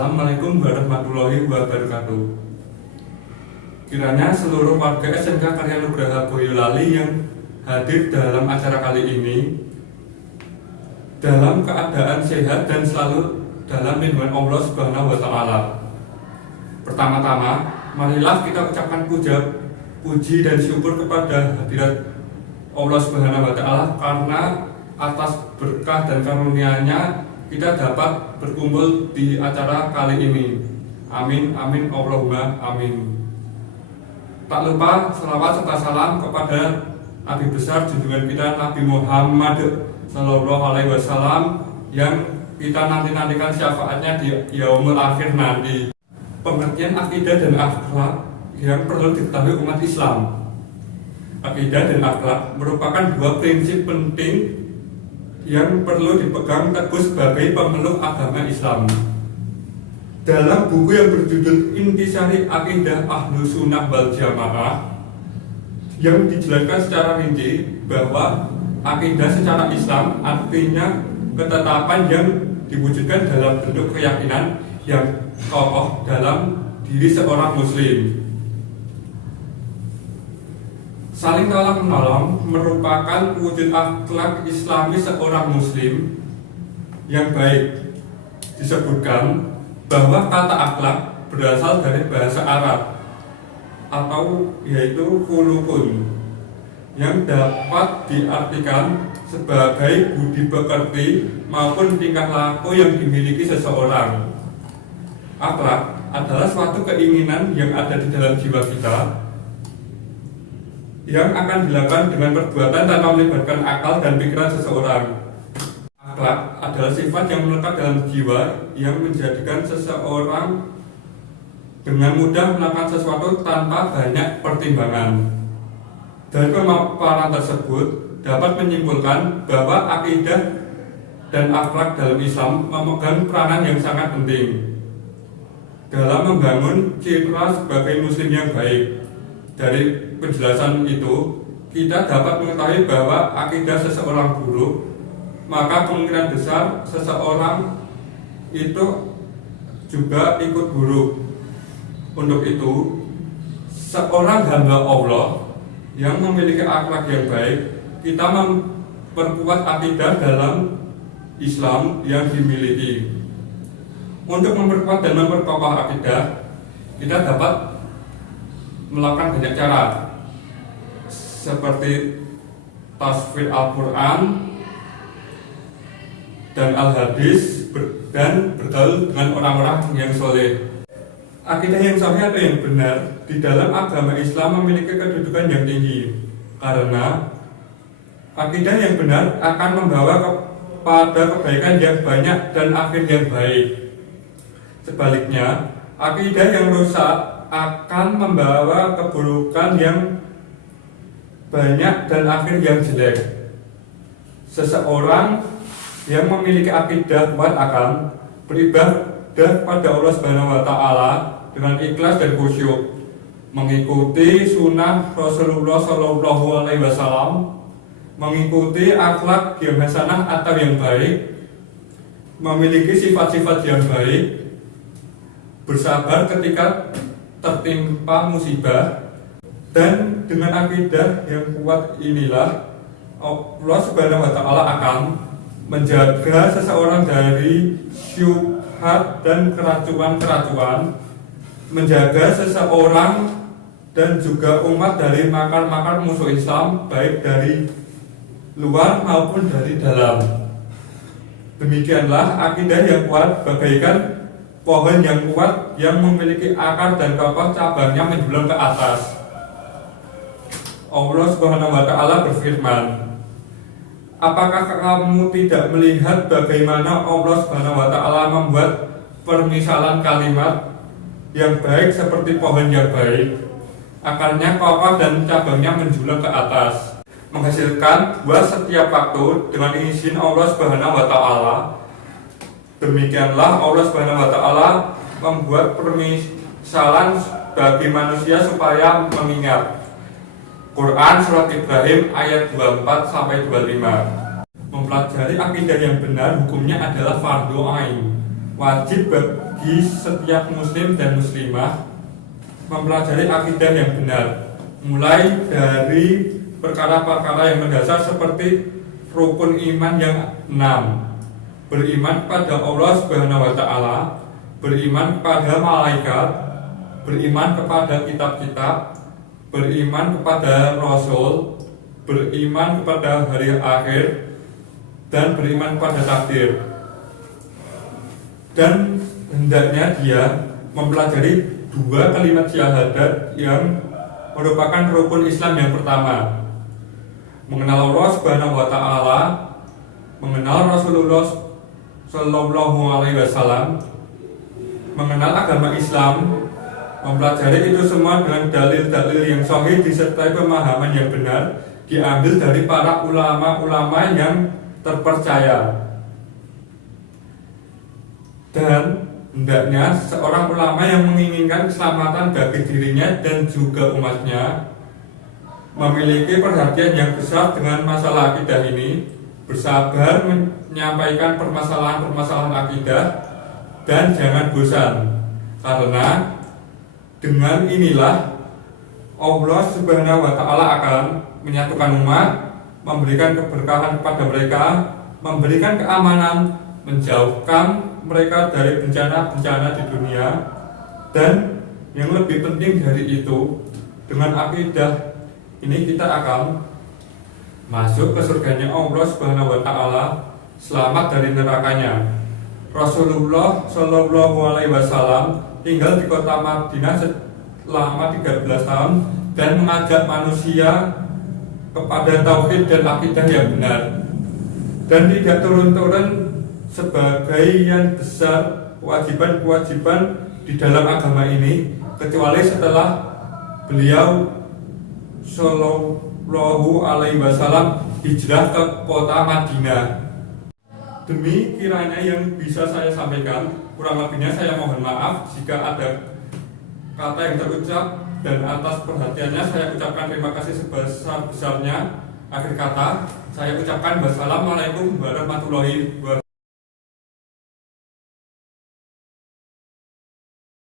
Assalamualaikum warahmatullahi wabarakatuh. Kiranya seluruh warga SMK Karya Nugraha Boyolali yang hadir dalam acara kali ini dalam keadaan sehat dan selalu dalam lindungan Allah Subhanahu wa Ta'ala. Pertama-tama, marilah kita ucapkan puji dan syukur kepada hadirat Allah Subhanahu wa Ta'ala karena atas berkah dan karunia-Nya kita dapat berkumpul di acara kali ini. Amin, amin, Allahumma amin. Tak lupa selawat serta salam kepada Nabi besar junjungan kita Nabi Muhammad Sallallahu Alaihi Wasallam yang kita nantikan syafaatnya di yaumul akhir nanti. Pengertian akidah dan akhlak yang perlu diketahui umat Islam. Akidah dan akhlak merupakan dua prinsip penting yang perlu dipegang teguh sebagai pemeluk agama Islam. Dalam buku yang berjudul Intisari Aqidah Ahlus Sunnah wal Jamaah yang dijelaskan secara rinci bahwa akidah secara Islam artinya ketetapan yang diwujudkan dalam bentuk keyakinan yang kokoh dalam diri seorang muslim. Saling tolong-menolong merupakan wujud akhlak Islami seorang muslim yang baik. Disebutkan bahwa kata akhlak berasal dari bahasa Arab atau yaitu khuluqun yang dapat diartikan sebagai budi pekerti maupun tingkah laku yang dimiliki seseorang. Akhlak adalah suatu keinginan yang ada di dalam jiwa kita yang akan dilakukan dengan perbuatan tanpa melibatkan akal dan pikiran seseorang. Akhlak adalah sifat yang melekat dalam jiwa yang menjadikan seseorang dengan mudah melakukan sesuatu tanpa banyak pertimbangan. Dari pemaparan tersebut dapat menyimpulkan bahwa akidah dan akhlak dalam Islam memegang peranan yang sangat penting dalam membangun citra sebagai muslim yang baik. Dari penjelasan itu, kita dapat mengetahui bahwa akidah seseorang buruk, maka kemungkinan besar seseorang itu juga ikut buruk. Untuk itu, seorang hamba Allah yang memiliki akhlak yang baik, kita memperkuat akidah dalam Islam yang dimiliki. Untuk memperkuat dan memperkokoh akidah, kita dapat melakukan banyak cara seperti tasfir Al-Quran dan Al-Hadis dan bergaul dengan orang-orang yang soleh. Akidah yang sahih atau yang benar di dalam agama Islam memiliki kedudukan yang tinggi karena akidah yang benar akan membawa kepada kebaikan yang banyak dan akhir yang baik. Sebaliknya, akidah yang rusak akan membawa keburukan yang banyak dan akhir yang jelek. Seseorang yang memiliki akidah kuat akan beribadah pada Allah Subhanahu wa Ta'ala dengan ikhlas dan khusyuk, mengikuti sunnah Rasulullah Sallallahu Alaihi Wasallam, mengikuti akhlak yang hasanah atau yang baik, memiliki sifat-sifat yang baik, bersabar ketika tertimpa musibah, dan dengan akidah yang kuat inilah Allah Subhanahu wa Ta'ala akan menjaga seseorang dari syubhat dan keracuan-keracuan, menjaga seseorang dan juga umat dari makar-makar musuh Islam baik dari luar maupun dari dalam. Demikianlah akidah yang kuat bagaikan pohon yang kuat yang memiliki akar dan kokoh cabangnya menjulang ke atas. Allah Subhanahu wa Ta'ala berfirman, apakah kamu tidak melihat bagaimana Allah Subhanahu wa Ta'ala membuat permisalan kalimat yang baik seperti pohon yang baik, akarnya kokoh dan cabangnya menjulang ke atas, menghasilkan buah setiap waktu dengan izin Allah Subhanahu wa Ta'ala. Demikianlah Allah Subhanahu wa Ta'ala membuat permisalan bagi manusia supaya mengingat. Quran Surat Ibrahim ayat 24-25. Mempelajari akidah yang benar hukumnya adalah fardu ain, wajib bagi setiap muslim dan muslimah mempelajari akidah yang benar, mulai dari perkara-perkara yang mendasar seperti rukun iman yang 6, beriman kepada Allah Subhanahu wa Ta'ala, beriman kepada malaikat, beriman kepada kitab-kitab, beriman kepada Rasul, beriman kepada hari akhir, dan beriman kepada takdir. Dan hendaknya dia mempelajari 2 kalimat syahadat yang merupakan rukun Islam yang pertama, mengenal Allah Subhanahu wa Ta'ala, mengenal Rasulullah Sallallahu Alaihi Wasallam, mengenal agama Islam, mempelajari itu semua dengan dalil-dalil yang sahih disertai pemahaman yang benar diambil dari para ulama-ulama yang terpercaya. Dan hendaknya seorang ulama yang menginginkan keselamatan bagi dirinya dan juga umatnya memiliki perhatian yang besar dengan masalah akidah ini, bersabar menyampaikan permasalahan-permasalahan akidah, dan jangan bosan, karena dengan inilah Allah Subhanahu wa Ta'ala akan menyatukan umat, memberikan keberkahan kepada mereka, memberikan keamanan, menjauhkan mereka dari bencana-bencana di dunia, dan yang lebih penting dari itu, dengan akidah ini kita akan masuk ke surganya Allah Subhanahu wa Ta'ala, selamat dari nerakanya. Rasulullah Shallallahu Alaihi Wasallam tinggal di kota Madinah selama 13 tahun dan mengajak manusia kepada tauhid dan akidah yang benar, dan tidak turun-turun sebagian besar kewajiban-kewajiban di dalam agama ini kecuali setelah beliau Shallallahu Alaihi Wasallam hijrah ke kota Madinah. Demi kiranya yang bisa saya sampaikan, kurang lebihnya saya mohon maaf jika ada kata yang terucap, dan atas perhatiannya saya ucapkan terima kasih sebesar-besarnya. Akhir kata saya ucapkan wassalamualaikum warahmatullahi wabarakatuh.